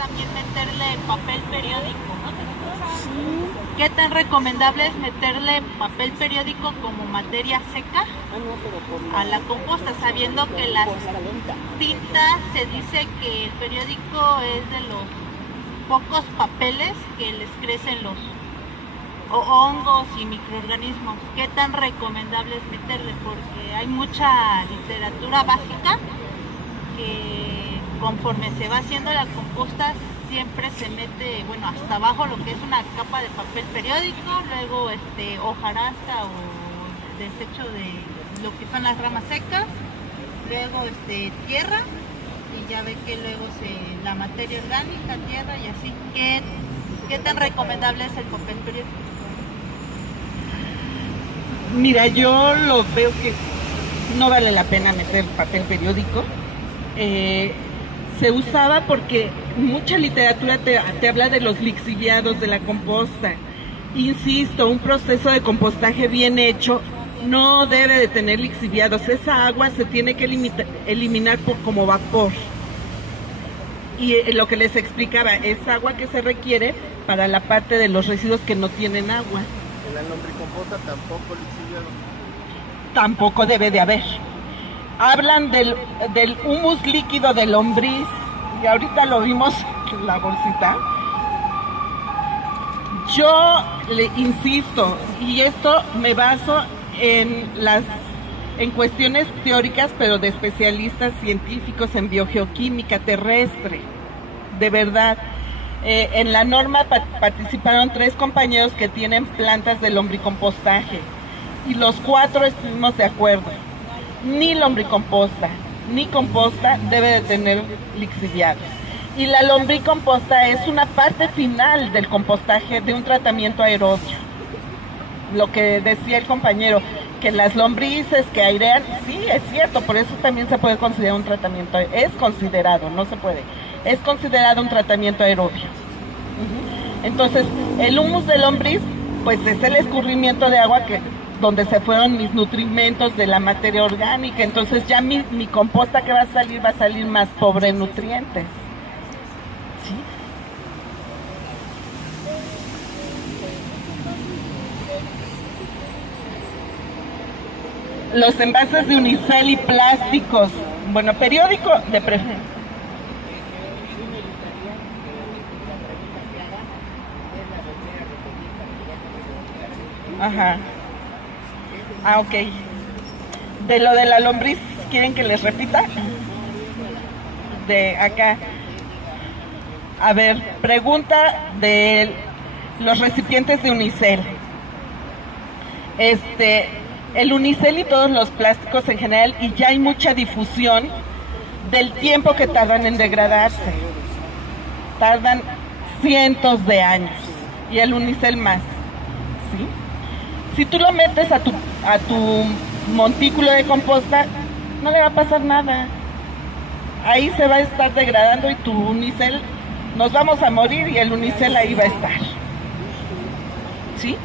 también meterle papel periódico. ¿Qué tan recomendable es meterle papel periódico como materia seca a la composta, sabiendo que las tintas, se dice que el periódico es de los pocos papeles que les crecen los hongos y microorganismos? ¿Qué tan recomendable es meterle? Porque hay mucha literatura básica que conforme se va haciendo la composta siempre se mete, bueno, hasta abajo lo que es una capa de papel periódico, luego hojarasca o desecho de lo que son las ramas secas, luego tierra, y ya ve que luego la materia orgánica, tierra y así. ¿Qué tan recomendable es el papel periódico? Mira, yo lo veo que no vale la pena meter papel periódico. Se usaba porque mucha literatura te habla de los lixiviados de la composta. Insisto, un proceso de compostaje bien hecho no debe de tener lixiviados. Esa agua se tiene que eliminar como vapor. Y lo que les explicaba, es agua que se requiere para la parte de los residuos que no tienen agua. En la lombricomposta tampoco lixiviado. Tampoco debe de haber. Hablan del humus líquido de lombriz, y ahorita lo vimos en la bolsita. Yo le insisto, y esto me baso en cuestiones teóricas, pero de especialistas científicos en biogeoquímica terrestre. De verdad, en la norma participaron 3 compañeros que tienen plantas de lombricompostaje, y los 4 estuvimos de acuerdo. Ni lombricomposta, ni composta debe de tener lixiviados. Y la lombricomposta es una parte final del compostaje de un tratamiento aerobio. Lo que decía el compañero, que las lombrices que airean, sí, es cierto, por eso también se puede considerar un tratamiento, es considerado, no se puede, es considerado un tratamiento aerobio. Entonces, el humus de lombriz, pues es el escurrimiento de agua donde se fueron mis nutrimentos de la materia orgánica. Entonces ya mi composta que va a salir más pobre en nutrientes. ¿Sí? Los envases de unicel y plásticos, bueno, periódico de preferencia. Ajá. Ah, ok. De lo de la lombriz, ¿quieren que les repita? De acá. A ver, pregunta de los recipientes de unicel. El unicel y todos los plásticos en general, y ya hay mucha difusión del tiempo que tardan en degradarse. Tardan cientos de años, y el unicel más. ¿Sí? Si tú lo metes a tu montículo de composta, no le va a pasar nada. Ahí se va a estar degradando y tu unicel, nos vamos a morir y el unicel ahí va a estar. ¿Sí?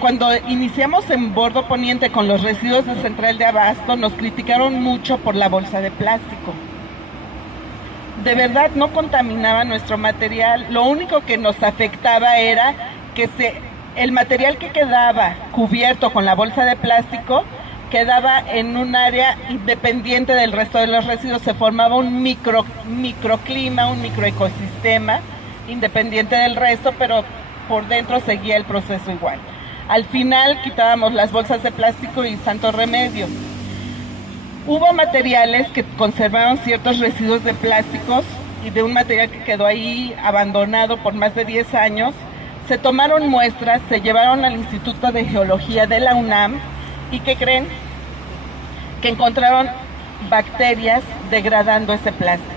Cuando iniciamos en Bordo Poniente con los residuos de Central de Abasto, nos criticaron mucho por la bolsa de plástico. De verdad no contaminaba nuestro material, lo único que nos afectaba era que el material que quedaba cubierto con la bolsa de plástico quedaba en un área independiente del resto de los residuos, se formaba un microclima, un microecosistema independiente del resto, pero por dentro seguía el proceso igual. Al final quitábamos las bolsas de plástico y santo remedio. Hubo materiales que conservaron ciertos residuos de plásticos, y de un material que quedó ahí abandonado por más de 10 años, se tomaron muestras, se llevaron al Instituto de Geología de la UNAM, y ¿qué creen? Que encontraron bacterias degradando ese plástico.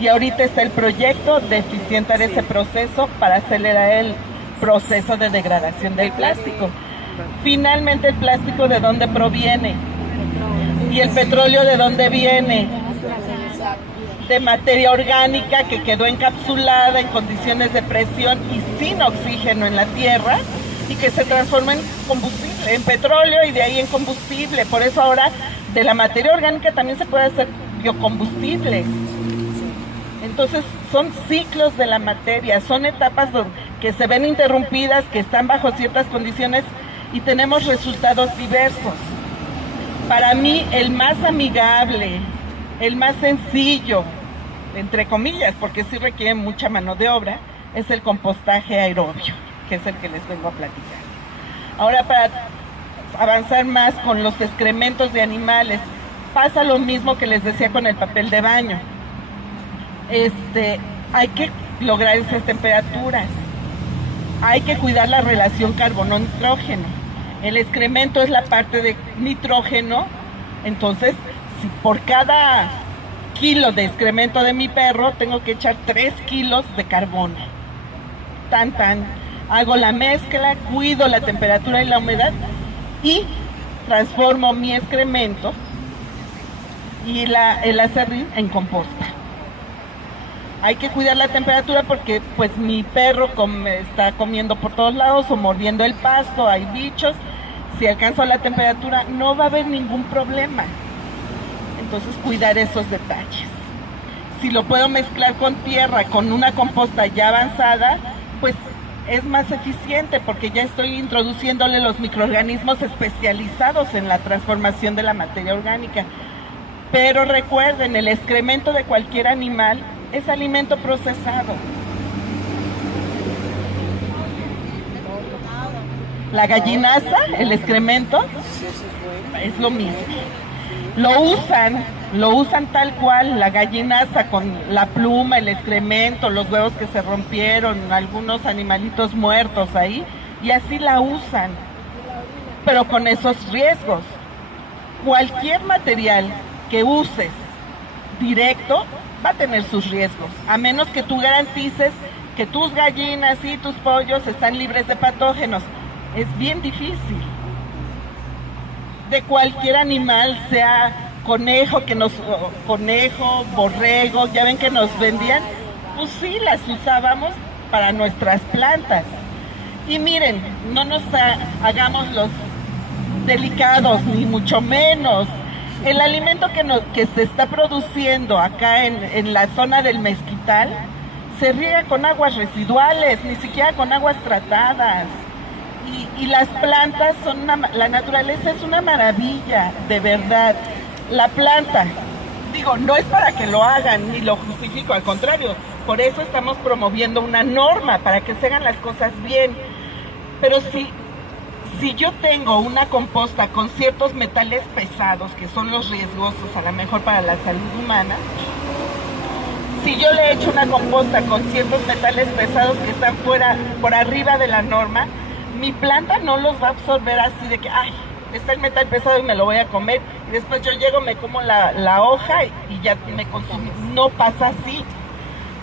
Y ahorita está el proyecto de eficientar ese proceso para acelerar el proceso de degradación del plástico. Finalmente, ¿el plástico de dónde proviene? ¿Y el petróleo de dónde viene? De materia orgánica que quedó encapsulada en condiciones de presión y sin oxígeno en la tierra, y que se transforma en combustible, en petróleo, y de ahí en combustible. Por eso ahora de la materia orgánica también se puede hacer biocombustibles. Entonces son ciclos de la materia, son etapas que se ven interrumpidas, que están bajo ciertas condiciones y tenemos resultados diversos. Para mí el más amigable, el más sencillo, entre comillas, porque sí requiere mucha mano de obra, es el compostaje aerobio, que es el que les vengo a platicar. Ahora, para avanzar más con los excrementos de animales, pasa lo mismo que les decía con el papel de baño. Hay que lograr esas temperaturas, hay que cuidar la relación carbono-nitrógeno. El excremento es la parte de nitrógeno, entonces si por cada kilo de excremento de mi perro tengo que echar 3 kilos de carbono. Hago la mezcla, cuido la temperatura y la humedad y transformo mi excremento y el acerrín en composta. Hay que cuidar la temperatura porque pues mi perro está comiendo por todos lados o mordiendo el pasto, hay bichos. Si alcanzo la temperatura no va a haber ningún problema. Entonces cuidar esos detalles. Si lo puedo mezclar con tierra, con una composta ya avanzada, pues es más eficiente porque ya estoy introduciéndole los microorganismos especializados en la transformación de la materia orgánica. Pero recuerden, el excremento de cualquier animal es alimento procesado. La gallinaza, el excremento, es lo mismo. Lo usan tal cual, la gallinaza con la pluma, el excremento, los huevos que se rompieron, algunos animalitos muertos ahí, y así la usan, pero con esos riesgos. Cualquier material que uses directo va a tener sus riesgos, a menos que tú garantices que tus gallinas y tus pollos están libres de patógenos. Es bien difícil. De cualquier animal, sea conejo, borrego, ya ven que nos vendían, pues sí, las usábamos para nuestras plantas. Y miren, no nos hagamos los delicados, ni mucho menos. El alimento que se está produciendo acá en la zona del Mezquital se riega con aguas residuales, ni siquiera con aguas tratadas. Y las plantas la naturaleza es una maravilla, de verdad. La planta, no es para que lo hagan, ni lo justifico, al contrario, por eso estamos promoviendo una norma, para que se hagan las cosas bien. Pero si yo tengo una composta con ciertos metales pesados, que son los riesgosos a lo mejor para la salud humana, si yo le echo una composta con ciertos metales pesados que están por arriba de la norma, mi planta no los va a absorber así de que, ay, está el metal pesado y me lo voy a comer, y después yo llego, me como la hoja y ya me consumí. No pasa así.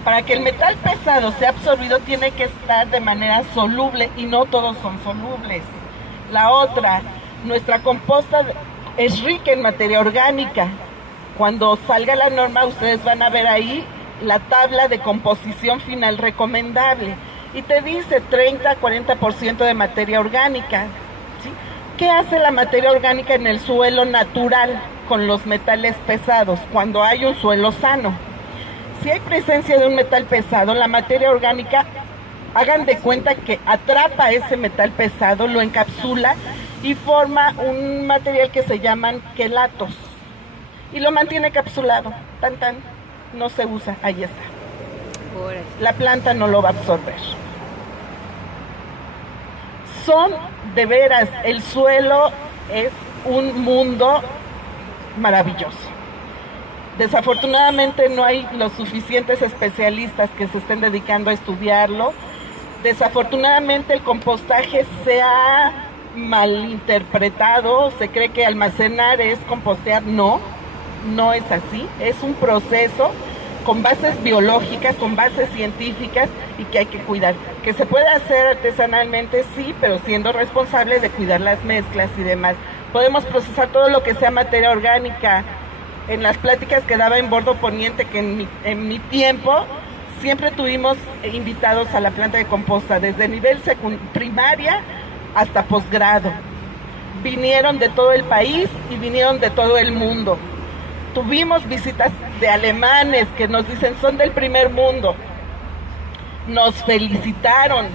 Para que el metal pesado sea absorbido tiene que estar de manera soluble y no todos son solubles. La otra, nuestra composta es rica en materia orgánica. Cuando salga la norma ustedes van a ver ahí la tabla de composición final recomendable y te dice 30-40% de materia orgánica, ¿sí? ¿Qué hace la materia orgánica en el suelo natural con los metales pesados cuando hay un suelo sano? Si hay presencia de un metal pesado, la materia orgánica, hagan de cuenta que atrapa ese metal pesado, lo encapsula y forma un material que se llaman quelatos y lo mantiene capsulado, no se usa, ahí está. La planta no lo va a absorber. Son de veras, el suelo es un mundo maravilloso. Desafortunadamente no hay los suficientes especialistas que se estén dedicando a estudiarlo. Desafortunadamente el compostaje se ha malinterpretado, se cree que almacenar es compostear. No es así, es un proceso con bases biológicas, con bases científicas y que hay que cuidar. Que se puede hacer artesanalmente, sí, pero siendo responsable de cuidar las mezclas y demás. Podemos procesar todo lo que sea materia orgánica. En las pláticas que daba en Bordo Poniente, que en mi tiempo siempre tuvimos invitados a la planta de composta, desde nivel primaria hasta posgrado. Vinieron de todo el país y vinieron de todo el mundo. Tuvimos visitas de alemanes que nos dicen son del primer mundo. Nos felicitaron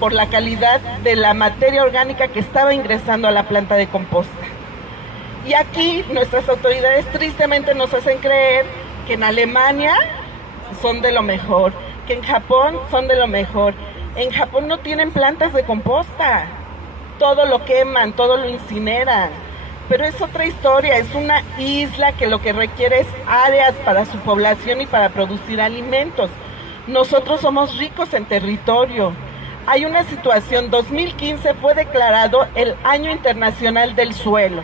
por la calidad de la materia orgánica que estaba ingresando a la planta de composta. Y aquí nuestras autoridades tristemente nos hacen creer que en Alemania son de lo mejor, que en Japón son de lo mejor. En Japón no tienen plantas de composta, todo lo queman, todo lo incineran. Pero es otra historia, es una isla que lo que requiere es áreas para su población y para producir alimentos. Nosotros somos ricos en territorio. Hay una situación, 2015 fue declarado el Año Internacional del Suelo.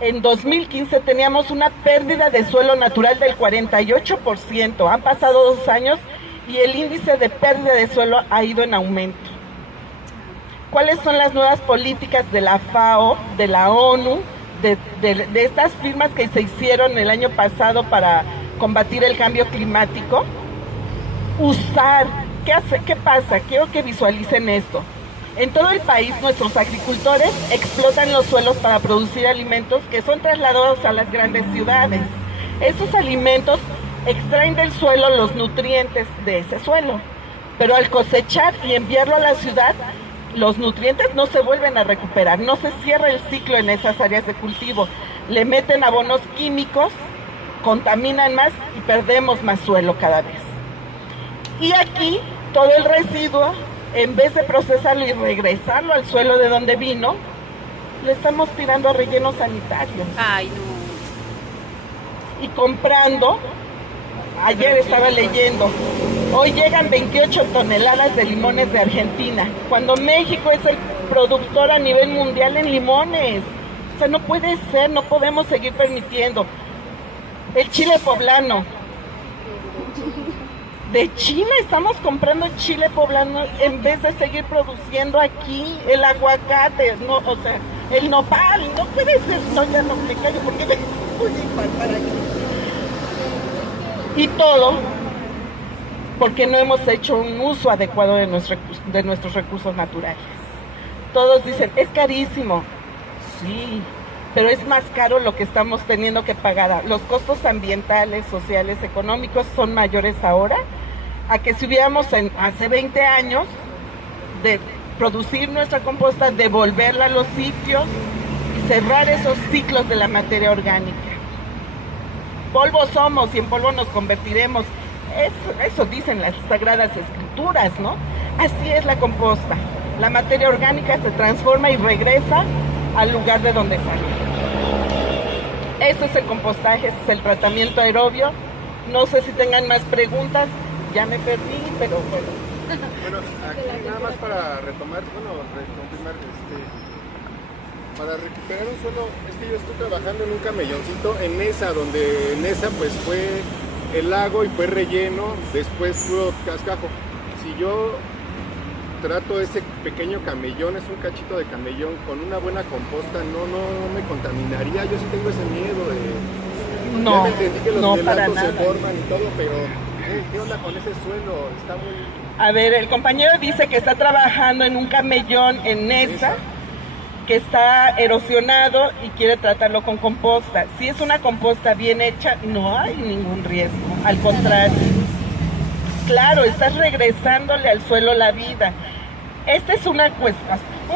En 2015 teníamos una pérdida de suelo natural del 48%. Han pasado 2 años y el índice de pérdida de suelo ha ido en aumento. ¿Cuáles son las nuevas políticas de la FAO, de la ONU, de estas firmas que se hicieron el año pasado para combatir el cambio climático? Usar, ¿qué pasa? Quiero que visualicen esto. En todo el país nuestros agricultores explotan los suelos para producir alimentos que son trasladados a las grandes ciudades. Esos alimentos extraen del suelo los nutrientes de ese suelo, pero al cosechar y enviarlo a la ciudad, los nutrientes no se vuelven a recuperar, no se cierra el ciclo en esas áreas de cultivo. Le meten abonos químicos, contaminan más y perdemos más suelo cada vez. Y aquí todo el residuo, en vez de procesarlo y regresarlo al suelo de donde vino, le estamos tirando a rellenos sanitarios. Ay, no. Y comprando, ayer estaba leyendo, hoy llegan 28 toneladas de limones de Argentina, cuando México es el productor a nivel mundial en limones. O sea, no puede ser, no podemos seguir permitiendo. El chile poblano. De China estamos comprando chile poblano en vez de seguir produciendo aquí el aguacate, no, o sea, el nopal, no puede ser, no, ya no me callo porque me voy a infartar aquí. Y todo porque no hemos hecho un uso adecuado de nuestros recursos naturales. Todos dicen, es carísimo, sí, pero es más caro lo que estamos teniendo que pagar. Los costos ambientales, sociales, económicos son mayores ahora a que si hubiéramos hace 20 años de producir nuestra composta, devolverla a los sitios y cerrar esos ciclos de la materia orgánica. Polvo somos y en polvo nos convertiremos. Eso dicen las Sagradas Escrituras, ¿no? Así es la composta. La materia orgánica se transforma y regresa al lugar de donde salió. Eso es el compostaje, ese es el tratamiento aerobio. No sé si tengan más preguntas. Ya me perdí, pero bueno. Bueno, aquí nada más para retomar, confirmar, para recuperar un suelo, es que yo estoy trabajando en un camelloncito en Nesa, donde Nesa pues fue el lago y fue relleno, después puro cascajo. Si yo trato ese pequeño camellón, es un cachito de camellón, con una buena composta, no me contaminaría. Yo sí tengo ese miedo de... No, ya me entendí que los no para delatos se nada. forman y todo, pero ¿qué onda con ese suelo? Está muy... A ver, el compañero dice que está trabajando en un camellón en Nesa, que está erosionado y quiere tratarlo con composta. Si es una composta bien hecha, no hay ningún riesgo, al contrario. Claro, estás regresándole al suelo la vida. Esta es un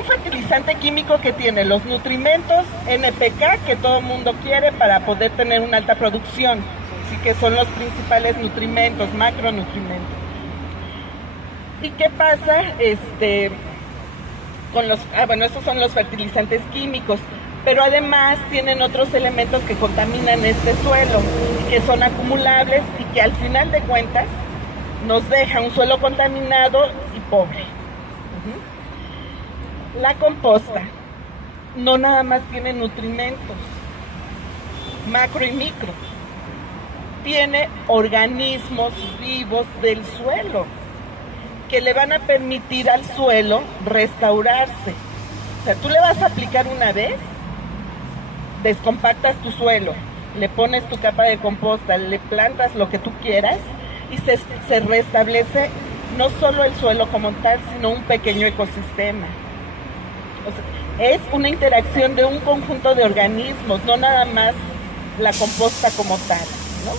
fertilizante químico que tiene los nutrimentos NPK que todo el mundo quiere para poder tener una alta producción. Así que son los principales nutrimentos, macronutrimentos. ¿Y qué pasa con los... estos son los fertilizantes químicos, pero además tienen otros elementos que contaminan este suelo, que son acumulables y que al final de cuentas nos deja un suelo contaminado y pobre. La composta no nada más tiene nutrimentos, macro y micro, tiene organismos vivos del suelo que le van a permitir al suelo restaurarse. O sea, tú le vas a aplicar una vez, descompactas tu suelo, le pones tu capa de composta, le plantas lo que tú quieras y se restablece no solo el suelo como tal, sino un pequeño ecosistema. O sea, es una interacción de un conjunto de organismos, no nada más la composta como tal, ¿no?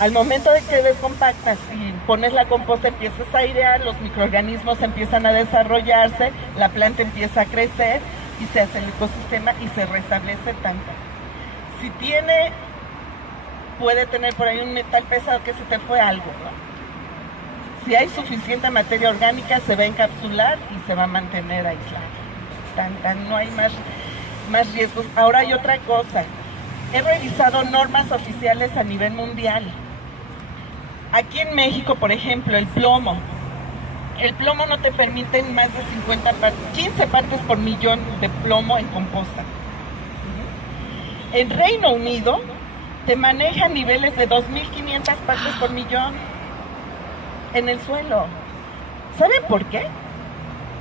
Al momento de que descompactas y pones la composta, empiezas a airear, los microorganismos empiezan a desarrollarse, la planta empieza a crecer y se hace el ecosistema y se restablece tanto. Si puede tener por ahí un metal pesado que se te fue algo, ¿no? Si hay suficiente materia orgánica, se va a encapsular y se va a mantener aislado. No hay más riesgos. Ahora hay otra cosa. He revisado normas oficiales a nivel mundial. Aquí en México, por ejemplo, el plomo no te permite más de 15 partes por millón de plomo en composta. En Reino Unido te maneja niveles de 2.500 partes por millón en el suelo. ¿Saben por qué?